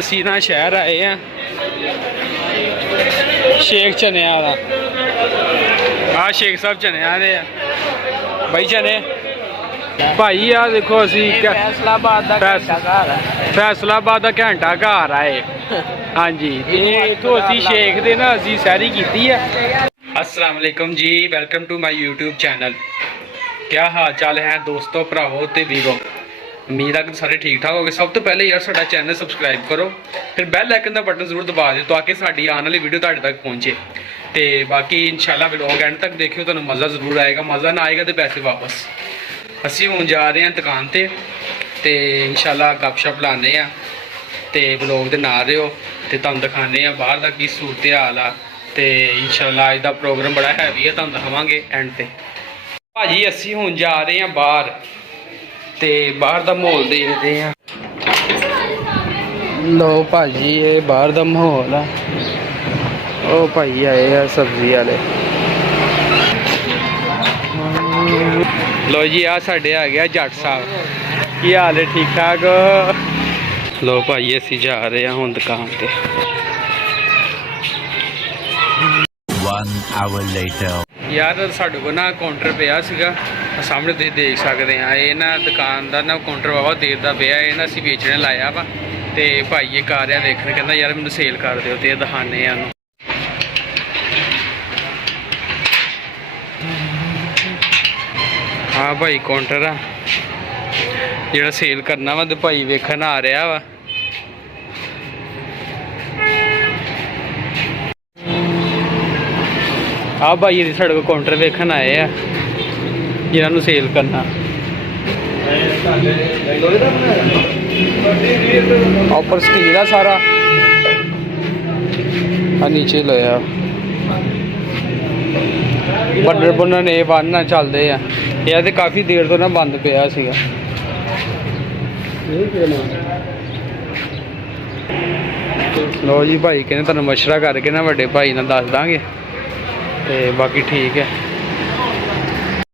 ਅਸੀਂ ਨਾ ਸ਼ਹਿਰ ਆਏ ਆ ਸ਼ੇਖ ਚਨਿਆਂ ਦਾ। ਆ ਸ਼ੇਖ ਸਾਹਿਬ ਚਨਿਆਂ ਦੇ ਆ ਬਾਈ ਚਨੇ ਭਾਈ। ਆ ਦੇਖੋ ਅਸੀਂ ਫੈਸਲਾਬਾਦ ਦਾ ਘੰਟਾ ਘਰ ਫੈਸਲਾਬਾਦ ਦਾ ਘੰਟਾ ਘਰ ਆਏ। ਹਾਂਜੀ ਇੱਥੋਂ ਅਸੀਂ ਸ਼ੇਖ ਦੇ ਨਾ ਅਸੀਂ ਸੈਰੀ ਕੀਤੀ ਹੈ। अस्सलाम वालेकुम जी, welcome to my YouTube channel. क्या हाल चाल है दोस्तों, भरावो ते वीरो। उम्मीद है कि सारे ठीक ठाक हो गए। सब तो पहले यार साडा चैनल सबसक्राइब करो, फिर बैल आइकन का बटन जरूर दबा दिओ ताकि साडी आने वाली वीडियो तुहाडे तक पहुंचे। तो बाकी इंशाल्लाह व्लॉग एंड तक देखियो, तुहानूं मज़ा जरूर आएगा। मज़ा ना आएगा तो पैसे वापस। असीं हुण जा रहे हैं दुकान ते इंशाल्लाह गपशप लाने आ ते व्लॉग दे नाल रहियो ते तुहानूं दिखाने आ बाहर दा की सूरत हाल आ। तो इंशाल्लाह अज का प्रोग्राम बड़ा हैवी है, तुहानूं दिखावांगे एंड ते। भाजी असीं हुण जा रहे हैं बाहर ते बाहर दा माहौल देखते हैं। लो भाजी ये बाहर दा माहौल है। ओ भाई आए हैं सब्जी वाले। लो जी आ साडे आ गया जट साहब। की हाल है, ठीक ठाक? लो भाई असीं जा रहे हैं हुण दुकान ते। 1 hour later यार साढ़े को ना काउंटर पिया सीगा सामने तुसीं देख सकते हैं। ये ना दुकान का ना काउंटर वावा देर का पिया, ये ना असीं बेचने लाया वा। तो भाई ये आ रहा देखने, कहता यार मैनूं सेल कर दिओ ते दिखाने आ। हाँ भाई काउंटर आ जिहड़ा सेल करना वा, तो भाई वेखण आ रहा वा। आ भाई साढ़े को काउंटर वेखन आए हैं जिन्होंने सेल करना। ऊपर स्टील है सारा, नीचे लोया बन्नर बुन्नर ये बन चलते हैं। यह तो काफ़ी देर तो ना बंद पिया सीगा। लो जी भाई कहते तुहानूं मशवरा करके ना वड्डे भाई नाल दस दांगे ते बाकी ठीक है।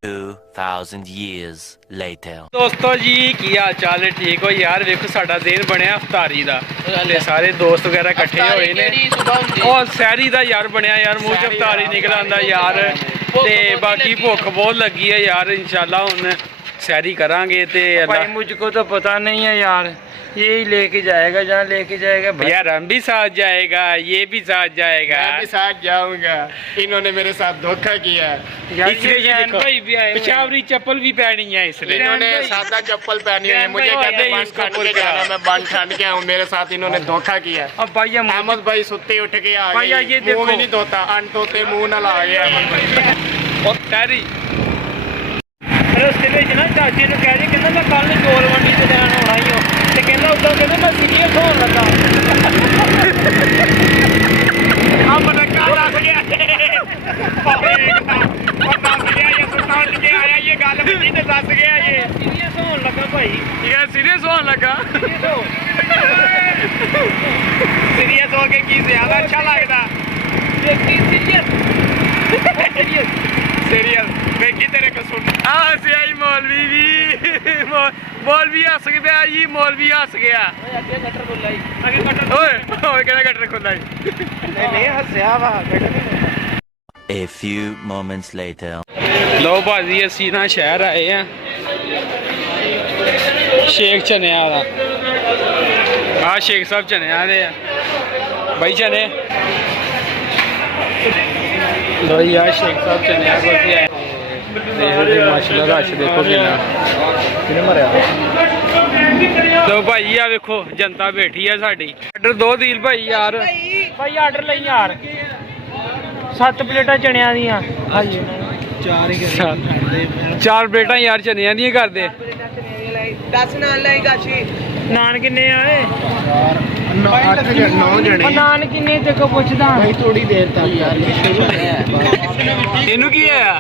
2000 years later दोस्तों जी की हाल चाल है, ठीक हो यार? वेखो साडा दिन बनया अफतारी दा, सारे दोस्त वगैरह इकट्ठे होए ने और सैरी दा यार बनया यार, मुँह च अफतारी निकल आंदा यार। ते बाकी भुख बहुत लगी है यार, इंशाल्लाह हुण सैरी करांगे। ते भाई मुझको तो पता नहीं है यार, यही लेके जाएगा जहाँ लेके जाएगा। यार हम भी साथ जाएगा, ये भी साथ जाएगा, मैं भी साथ जाऊंगा। इन्होंने मेरे साथ धोखा किया। इसलिए ये देखो पिशावरी चप्पल भी पहनी है इसलिए। इन्होंने सादा चप्पल पहनी हुई है, मुझे कहते बन ठंड के जाना, मैं बन ठंड के आऊँ। मेरे साथ इन्होंने धोखा किया। अब भाई अहमद भाई सुते उठ के आ भैया गए, ये मुंह देखो भी नहीं धोता, अनधोते मुंह न ला गया अहमद भाई। और सैरी रस्ते में ना चाची ने कह रही कहना मैं कल चौल मंडी से लैन आना ही हूँ, तो कहना उदा कहना मैं सीरियस होने लगा। अब लगा दस गया ये सुल्तान के आया, ये गल बची ते दस गया ये सीरियस होने लगा भाई। ये सीरियस होने लगा। सीरियस हो के की ज्यादा अच्छा लगता। सीरियस देखी तेरे को सुन आई मौलवी भी मौलवी हस गया जी, मौलवी हस गया। आगे कटर खुला ही, आगे ओए ओए कहना गटर खुला ही। नहीं हंसया वा cutter. a few moments later लो भाजी असी ना शहर आए हैं शेख चनिया दा। आ शेख साहब चनिया दे भाई चने। लो यार शेख साहब चनिया को भी आए। देखो माशाल्लाह रश देखो कितना। तो भाई आ देखो जनता बैठी है साड़ी। आर्डर दो दिल भाई यार, भाई आर्डर ले यार 7 प्लेटां चनिया दियां। चार प्लेटां यार चनिया दियां कर दे। 10 नान लाई गाची। नान किन्ने आए? 9 जने। नान किन्ने ते को पुछदा थोड़ी देर तक यार इनू की है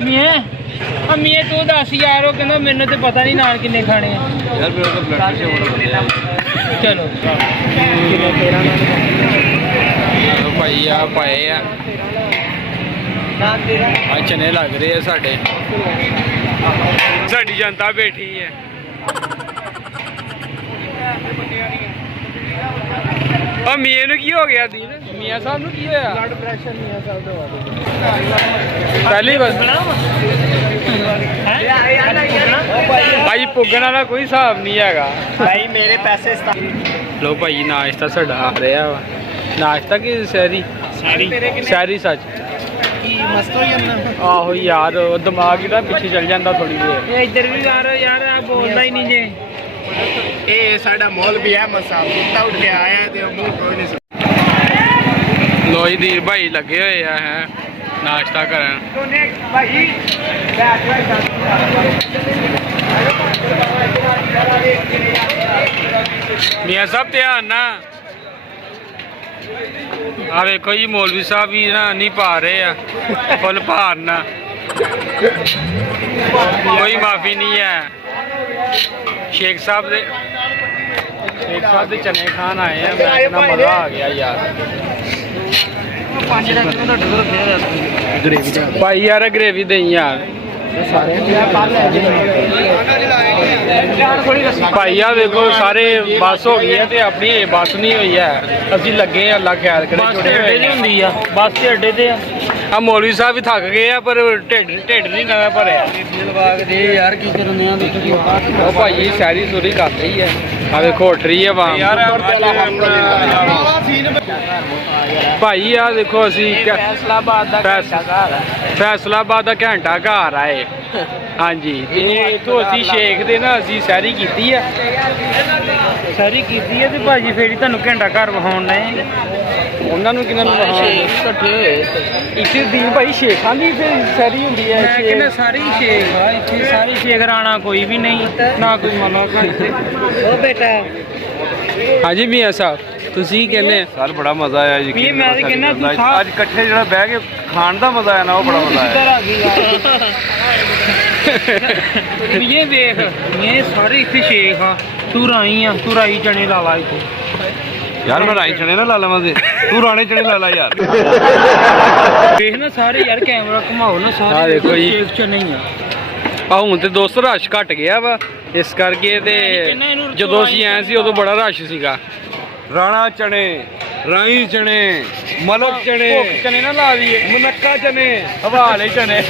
मियां अम्मीए तू दस यार, वो कहना मैंने तो पता नहीं नान किन्ने खाने हैं यार मेरे को ब्लड से चलो भाई आ पाए आ चने लग रहे हैं साढ़े, साड़ी जनता बैठी है। ਆ ਮੀਆਂ ਨੂੰ ਕੀ ਹੋ ਗਿਆ ਦੀਨ? ਮੀਆਂ ਸਾਹਿਬ ਨੂੰ ਕੀ ਹੋਇਆ? ਬਲੱਡ ਪ੍ਰੈਸ਼ਰ ਮੀਆਂ ਸਾਹਿਬ ਦਾ ਪਹਿਲੀ ਵਾਰ ਭਾਈ ਪੁੱਗਣ ਵਾਲਾ ਕੋਈ ਹਿਸਾਬ ਨਹੀਂ ਹੈਗਾ ਭਾਈ ਮੇਰੇ ਪੈਸੇ ਲੋ ਭਾਈ ਨਾਸ਼ਤਾ ਸਾਡਾ ਆ ਰਿਹਾ ਵਾ ਨਾਸ਼ਤਾ ਕੀ ਸੈਰੀ ਸੈਰੀ ਸੱਚ ਕੀ ਮਸਤ ਹੋ ਜਾਂਦਾ ਆਹੋ ਯਾਰ ਉਹ ਦਿਮਾਗ ਇਹਦਾ ਪਿੱਛੇ ਚੱਲ ਜਾਂਦਾ ਥੋੜੀ ਦੇਰ ਇਹ ਇੱਧਰ ਵੀ ਆ ਯਾਰ ਆ ਬੋਲਦਾ ਹੀ ਨਹੀਂ ਜੇ ਇਹ ਸਾਡਾ ਮੌਲ ਵੀ ਹੈ ਮਸਾ ਕੁੱਤਾ ਉੱਠ ਕੇ ਆਇਆ ਤੇ ਉਹ ਮੂੰਹ ਕੋਈ ਨਹੀਂ ਲੋਈ ਦੀ ਭਾਈ ਲੱਗੇ ਹੋਏ ਆ ਹੈ ਨਾਸ਼ਤਾ ਕਰਨ ਮੀਆਂ ਸਾਹਿਬ ਧਿਆਨ ਨਾ ਆ ਵੇਖੋ ਜੀ ਮੌਲਵੀ ਸਾਹਿਬ ਵੀ ਨਾ ਨਹੀਂ ਪਾ ਰਹੇ ਆ ਫੁੱਲ ਭਾਰਨਾ ਕੋਈ ਮਾਫੀ ਨਹੀਂ ਹੈ ਸ਼ੇਖ ਸਾਹਿਬ ਦੇ ਚਨੇ ਖਾਣ ਆਏ ਆ ਮੈਂ ਕਿੰਨਾ ਮਜ਼ਾ ਆ ਗਿਆ ਯਾਰ ਭਾਈ ਯਾਰ ਗਰੇਵੀ ਦੇਈ ਯਾਰ ਭਾਈ ਆ ਵੇਖੋ ਸਾਰੇ ਬੱਸ ਹੋ ਗਈ ਹੈ ਤੇ ਆਪਣੀ ਬੱਸ ਨਹੀਂ ਹੋਈ ਹੈ ਅਸੀਂ ਲੱਗੇ ਆ ਅੱਲਾ ਖਿਆਲ ਕਰੇ ਛੋਟੇ ਅੱਡੇ ਦੀ ਹੁੰਦੀ ਆ ਬੱਸ ਤੇ ਅੱਡੇ ਤੇ ਆ ਮੌਲਵੀ ਸਾਹਿਬ ਵੀ ਥੱਕ ਗਏ ਆ ਪਰ ਢਿੱਡ ਨਹੀਂ ਨਵੇਂ ਭਰਿਆ ਦਿਲਵਾਗ ਦੇ ਯਾਰ ਕੀ ਕਰਨੇ ਆ ਉਹ ਭਾਈ ਸਾਰੀ ਸੁਰੀ ਕਰ ਰਹੀ ਹੈ ਆ ਵੇਖੋ ਉੱਠ ਰਹੀ ਹੈ ਵਾਂ ਭਾਈ ਆ ਦੇਖੋ ਅਸੀਂ ਫੈਸਲਾਬਾਦ ਦਾ ਘੰਟਾ ਘਰ ਆਏ ਹਾਂਜੀ ਤੇ ਇੱਥੋਂ ਅਸੀਂ ਸ਼ੇਖ ਦੇ ਨਾ ਅਸੀਂ ਸੈਰੀ ਕੀਤੀ ਆ ਸਾਰੀ ਕੀਤੀ ਹੈ ਤੇ ਭਾਜੀ ਫੇਰ ਹੀ ਤੁਹਾਨੂੰ ਘੰਟਾ ਘਰ ਵਿਖਾਉਣ ਨੇ ਉਹਨਾਂ ਨੂੰ ਕਿਹਨਾਂ ਨੂੰ ਇਕੱਠੇ ਹੋਏ ਇੱਥੇ ਦੀਨ ਭਾਈ ਸ਼ੇਖਾਂ ਦੀ ਫਿਰ ਸੈਰੀ ਹੁੰਦੀ ਹੈ ਮੈਂ ਕਹਿੰਦਾ ਸਾਰੀ ਸ਼ੇਖ ਆ ਇੱਥੇ ਸਾਰੀ ਸ਼ੇਖ ਰਾਣਾ ਕੋਈ ਵੀ ਨਹੀਂ ਨਾ ਕੋਈ ਮਲਾ ਕਰਦੇ ਉਹ ਬੇਟਾ ਹਾਂਜੀ ਮੀਆਂ ਸਾਹਿਬ ਤੁਸੀਂ ਕਹਿੰਦੇ ਸਰ ਬੜਾ ਮਜ਼ਾ ਆਇਆ ਜੀ ਵੀ ਮੈਂ ਤਾਂ ਕਹਿੰਦਾ ਤੂੰ ਅੱਜ ਇਕੱਠੇ ਜਿਹੜਾ ਬਹਿ ਕੇ ਖਾਣ ਦਾ ਮਜ਼ਾ ਆਇਆ ਨਾ ਉਹ ਬੜਾ ਮਜ਼ਾ ਆਇਆ ਇੱਧਰ ਆ ਗਈ ਯਾਰ ਇਹ ਦੇਖ ਇਹ ਸਾਰੇ ਇੱਥੇ ਸ਼ੇਖ ਆ ਤੂੰ ਰਾਈ ਆ ਤੂੰ ਰਾਈ ਚਣੇ ਲਾ ਲਾ ਇੱਥੇ ਯਾਰ ਮੈਂ ਰਾਈ ਚਣੇ ਨਾ ਲਾ ਲਵਾਂ ਤੇ ਤੂੰ ਰਾਣੇ ਚਣੇ ਲਾ ਲਾ ਯਾਰ ਦੇਖ ਨਾ ਸਾਰੇ ਯਾਰ ਕੈਮਰਾ ਘੁਮਾਓ ਨਾ ਆਹ ਸਾਰੇ ਦੇਖੋ ਜੀ। ਸ਼ੇਖ ਚ ਨਹੀਂ ਆ ਆ ਹੁਣ ਤੇ ਦੋਸਤ ਰਸ਼ ਘਟ ਗਿਆ ਵਾ ਇਸ ਕਰਕੇ ਤੇ ਜਦੋਂ ਅਸੀਂ ਆਏ ਸੀ ਉਦੋਂ ਬੜਾ ਰਸ਼ ਸੀਗਾ ਰਾਣਾ ਚਣੇ ਰਾਈ ਚਣੇ ਮਲਕ ਚਣੇ ਭੁੱਖ ਚਨੇ ਨਾ ਲਾ ਦਈਏ ਮਨੱਕਾ ਚਣੇ हवाले चने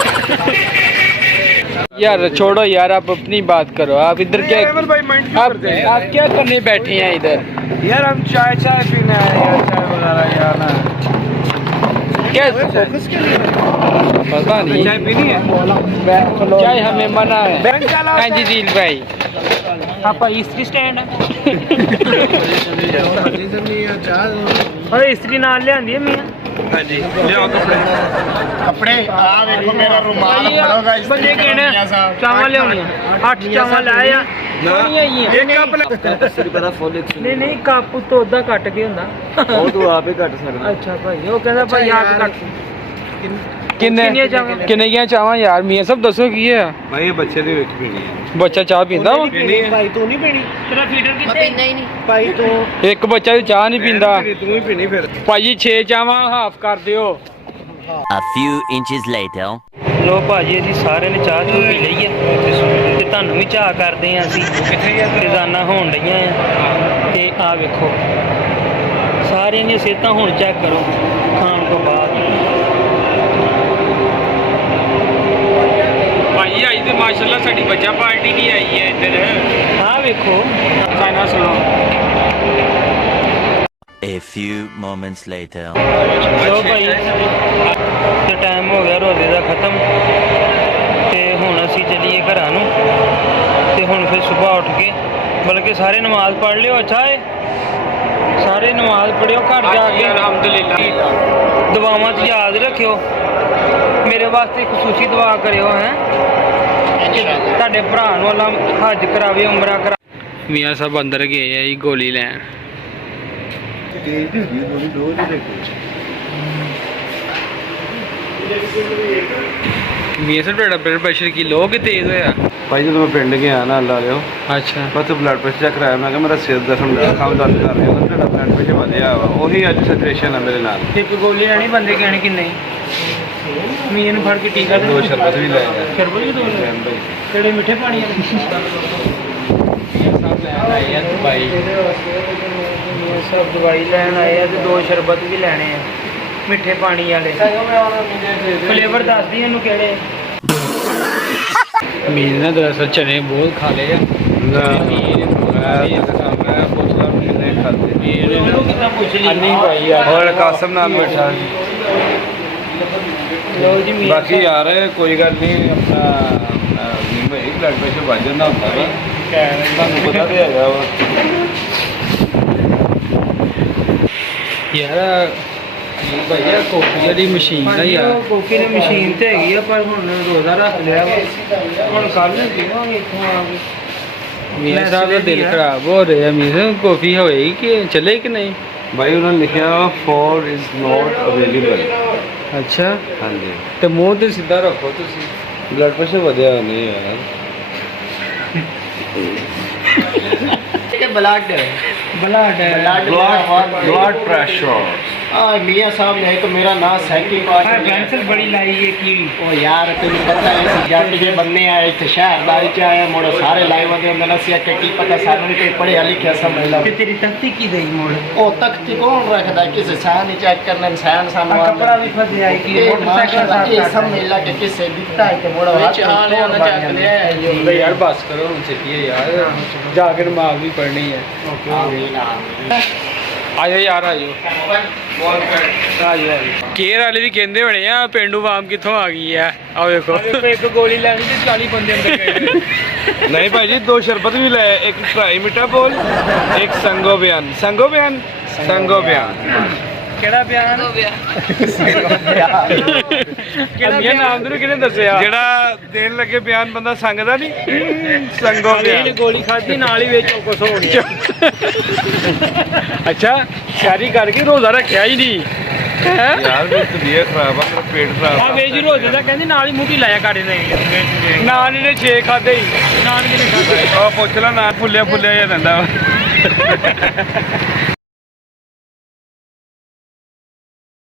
यार छोड़ो यार आप अपनी बात करो आप इधर क्या आप क्या करने बैठे हैं इधर यार हम चाय पीने आए यार चाय वगैरह यार ना क्या पता नहीं चाय पीनी है चाय हमें मना है हाँ जी दिल भाई ਆਪਾਂ ਇਸਤਰੀ ਸਟੈਂਡ ਓਏ ਇਸਤਰੀ ਨਾਲ ਲਿਆਂਦੀ ਹੈ ਮੀਆਂ ਹਾਂਜੀ ਲਿਆਓ ਕੱਪੜੇ ਆ ਵੇਖੋ ਮੇਰਾ ਰੁਮਾਲ ਫੜੋਗਾ ਇਸ ਬੰਦੇ ਕਿਹਨੇ ਚਾਵਾਂ ਲਿਆਉਣੀਆਂ 8 ਚਾਵਾਂ ਲੈ ਆ ਸੋਹਣੀਆਂ ਹੀ ਆ ਇੱਕ ਕੱਪ ਨਹੀਂ ਕੱਪ ਤੋਂ ਉਦਾਂ ਕੱਟ ਕੇ ਹੁੰਦਾ ਉਹ ਤੂੰ ਆਪੇ ਕੱਟ ਸਕਦਾ ਅੱਛਾ ਭਾਈ ਉਹ ਕਹਿੰਦਾ ਭਾਈ ਆਪ ਕੱਟ ਕਿੰਨੀਆਂ ਚਾਹਾਂ ਯਾਰ ਮੀਆਂ ਸਭ ਦੱਸੋ ਕੀ ਹੈ ਭਾਈ ਇਹ ਬੱਚੇ ਦੀ ਵੇਖ ਪੀਣੀ ਹੈ ਬੱਚਾ ਚਾਹ ਪੀਂਦਾ ਵਾ ਭਾਈ ਤੂੰ ਨਹੀਂ ਪੀਣੀ ਤੇਰਾ ਫੀਡਰ ਕਿੱਥੇ ਪੀਂਦਾ ਹੀ ਨਹੀਂ ਭਾਈ ਤੂੰ ਇੱਕ ਬੱਚਾ ਵੀ ਚਾਹ ਨਹੀਂ ਪੀਂਦਾ ਤੂੰ ਹੀ ਪੀਣੀ ਫਿਰ ਭਾਜੀ 6 ਚਾਹਾਂ ਹਾਫ ਕਰ ਦਿਓ A few inches later. ਲੋ ਭਾਜੀ ਅਸੀਂ ਸਾਰਿਆਂ ਨੇ ਚਾਹ ਚੂਹ ਪੀ ਲਈ ਹੈ ਤੇ ਤੁਹਾਨੂੰ ਵੀ ਚਾਹ ਕਰਦੇ ਆ ਅਸੀਂ ਰੋਜ਼ਾਨਾ ਹੋਣ ਡਈਆਂ ਆ ਤੇ ਆ ਵੇਖੋ ਸਾਰਿਆਂ ਦੀਆਂ ਸਿਹਤਾਂ ਹੁਣ ਚੈੱਕ ਕਰੋ ਖਾਣ ਤੋਂ ਬਾਅਦ ਭਾਜੀ ਅੱਜ ਤੇ ਮਾਸ਼ਾਅੱਲਾ ਸਾਡੀ ਬੱਚਾ ਪਾਰਟੀ ਨਹੀਂ ਆਈ ਹੈ ਇੱਧਰ ਆ ਵੇਖੋ ਗਾਣਾ ਸੁਣੋ A few moments later. ਲੋ ਭਾਈ ਤੇ ਟਾਈਮ ਹੋ ਗਿਆ ਰੋਜ਼ੇ ਦਾ ਖਤਮ ਤੇ ਹੁਣ ਅਸੀਂ ਚੱਲੀਏ ਘਰਾਂ ਨੂੰ ਤੇ ਹੁਣ ਫਿਰ ਸਵੇਰ ਉੱਠ ਕੇ ਬਲਕਿ ਸਾਰੇ ਨਮਾਜ਼ ਪੜ੍ਹ ਲਿਓ ਅੱਛਾ ਏ ਸਾਰੇ ਨਮਾਜ਼ ਪੜ੍ਹਿਓ ਘਰ ਜਾ ਕੇ ਅਲਹਮਦੁਲਿਲਾ ਦੁਆਵਾਂ 'ਚ ਯਾਦ ਰੱਖਿਓ ਮੇਰੇ ਵਾਸਤੇ ਖੁਸ਼ੂਸੀ ਦੁਆ ਕਰਿਓ ਹੈ ਤੁਹਾਡੇ ਭਰਾ ਨੂੰ ਅੱਲਾ ਹੱਜ ਕਰਾਵੇ ਉਮਰਾ ਕਰਾ ਮੀਆਂ ਸਾਹਿਬ ਅੰਦਰ ਗਏ ਆ ਜੀ ਗੋਲੀ ਲੈਣ ਮੀਆਂ ਸਾਹਿਬ ਤੁਹਾਡਾ ਬਲੱਡ ਪ੍ਰੈਸ਼ਰ ਕੀ ਲੋ ਕਿ ਤੇਜ਼ ਹੋਇਆ ਭਾਈ ਜਦੋਂ ਮੈਂ ਪਿੰਡ ਗਿਆ ਨਾ ਅੱਲਾ ਲਿਓ ਅੱਛਾ ਮੈਂ ਤੇ ਬਲੱਡ ਪ੍ਰੈਸ਼ਰ ਚੈੱਕ ਕਰਾਇਆ ਮੈਂ ਕਿਹਾ ਮੇਰਾ ਸਿਰ ਦਾ ਖਾਮ ਦਰਦ ਕਰ ਰਿਹਾ ਨਾ ਤੁਹਾਡਾ ਬਲੱਡ ਪ੍ਰੈਸ਼ਰ ਵਧਿਆ ਵਾ ਉਹੀ ਅੱਜ ਸਿਚੁਏਸ਼ਨ ਹੈ ਮੇਰੇ ਨਾਲ ਇੱਕ ਗੋਲੀ ਲੈਣੀ ਬੰਦੇ ਕਹਿਣੇ ਕਿ ਨਹੀਂ ਮੀਆਂ ਨੂੰ ਫੜ ਕੇ ਟੀਕਾ ਦੋ ਸ਼ਰਬਤ ਵੀ ਲੈ ਗਿਆ ਸ਼ਰਬਤ ਵੀ ਦੋ ਕਿਹੜੇ ਮਿੱਠੇ ਪਾਣੀ ਵਾਲੇ ਭਾਈ ਸਭ ਦਵਾਈ ਲੈਣ ਆਏ ਆ ਤੇ 2 ਸ਼ਰਬਤ ਵੀ ਲੈਣੇ ਆ ਮਿੱਠੇ ਪਾਣੀ ਵਾਲੇ ਫਲੇਵਰ ਦੱਸਦੀ ਇਹਨੂੰ ਕਿਹੜੇ ਮੀਰ ਨੇ ਦਰਅਸਲ ਚਨੇ ਬਹੁਤ ਖਾ ਲਏ ਆ ਮੈਂ ਪੁੱਛਦਾ ਕਿੰਨੇ ਖਾਤੇ ਉਹਨੂੰ ਕਿੱਦਾਂ ਪੁੱਛ ਲਈ ਅੰਨੀ ਭਾਈ ਆ ਹੋਰ ਕਾਸਮ ਨਾਲ ਬੈਠਾ ਲੋ ਜੀ ਮੀਰ ਬਾਕੀ ਯਾਰ ਕੋਈ ਗੱਲ ਨਹੀਂ ਆਪਣਾ ਭਾਈ ਬਲੱਡ ਪ੍ਰੈਸ਼ਰ ਵੱਧ ਜਾਂਦਾ ਹੁੰਦਾ ਵਾ ਤੁਹਾਨੂੰ ਪਤਾ ਤੇ ਹੈਗਾ ਵਾ ਯਾਰ ਭਈਆ ਕੋਫੀ ਵਾਲੀ ਮਸ਼ੀਨ ਦਾ ਹਾਂਜੀ, ਯਾਰ ਉਹ ਕੋਕੀ ਦੀ ਮਸ਼ੀਨ ਤੇ ਹੈਗੀ ਆ ਪਰ ਹੁਣ ਰੋਜ਼ਾ ਰੱਖ ਲਿਆ ਵਾ ਹੁਣ ਕੱਲ ਨੂੰ ਪੀਵਾਂਗੇ ਇੱਥੋਂ ਆ ਕੇ ਮੀਰ ਸਾਹਿਬ ਦਾ ਦਿਲ ਖਰਾਬ ਹੋ ਰਿਹਾ ਮੀਰ ਕਾਫੀ ਹੋਏਗੀ ਕਿ ਚੱਲੇ ਕਿ ਨਹੀਂ ਭਾਈ ਉਹਨਾਂ ਨੇ ਲਿਖਿਆ ਵਾ ਫੋਰ ਇਜ਼ ਨੋਟ ਅਵੇਲੇਬਲ ਅੱਛਾ ਹਾਂਜੀ ਤੇ ਮੂੰਹ ਤੇ ਸਿੱਧਾ ਰੱਖੋ ਤੁਸੀਂ ਬਲੱਡ ਪ੍ਰੈਸ਼ਰ ਵਧਿਆ ਨਹੀਂ ਯਾਰ ब्लड ब्लड प्रेशर मियाँ साहब ने तो मेरा नाम सैकी कैंसर बड़ी लाई है कीड़ी ओ यार तेन पता है जट जे बंदे आए इतने शहरदारी च आए मुड़ो सारे लाए वदे होंगे नसिया के की पता सानू कोई पढ़िया लिखिया समझ लो ते तेरी तख्ती की दई मोड़ ओ तख्ती कौन रखदा किसे साइन चेक करने साइन सानू कपड़ा भी फस आई की मोटरसाइकिल साफ ये कर समझ ला के किसे दिखता है कि मुड़ो हाथ हाल ना चेक ले यार बस करो हम सीखिए यार जाकर नमाज भी पढ़नी है ਆਜੋ ਯਾਰ ਆਜੋ ਕੇਰ ਵਾਲੇ ਵੀ ਕਹਿੰਦੇ ਹੋਣੇ ਆ ਪਿੰਡੂ ਵਾਮ ਕਿੱਥੋਂ ਆ ਗਈ ਆ ਆਓ ਦੇਖੋ एक गोली लेनी ते 40 बंदे अंदर गए नहीं भाई जी 2 शरबत भी लाए एक ट्राई मीठा बोल एक संगो बयान केड़ा बयान ਕਿਹੜਾ ਨਾਮ ਤੈਨੂੰ ਕਿਹਨੇ ਦੱਸਿਆ ਜਿਹੜਾ ਦੇਣ ਲੱਗੇ ਬਿਆਨ ਬੰਦਾ ਸੰਗਦਾ ਨਹੀਂ ਸੰਗੋ ਬਿਆਨ गोली खादी नाल ही विच कुछ हो गया ਅੱਛਾ ਸ਼ਾਰੀ ਕਰਕੇ ਰੋਜ਼ਾ ਰੱਖਿਆ ਹੀ ਨਹੀਂ ਹੈ ਯਾਰ ਮੇਰੀ ਤਬੀਅਤ ਖਰਾਬ ਆ ਮੇਰਾ ਪੇਟ ਖਰਾਬ ਆ ਵੇਜ ਰੋਜ਼ੇ ਦਾ ਕਹਿੰਦੇ ਨਾਲ ਹੀ ਮੂੰਹ ਲਾਇਆ ਕਾੜੇ ਨੇ ਨਾਨ ਇਹਨੇ 6 ਖਾਦੇ ਹੀ ਨਾਨ ਕਿਨੇ ਖਾਦਾ ਉਹ ਪੁੱਛ ਲੈ ਨਾ ਫੁੱਲਿਆ ਜਾਂ ਰਹਿੰਦਾ ਵਾ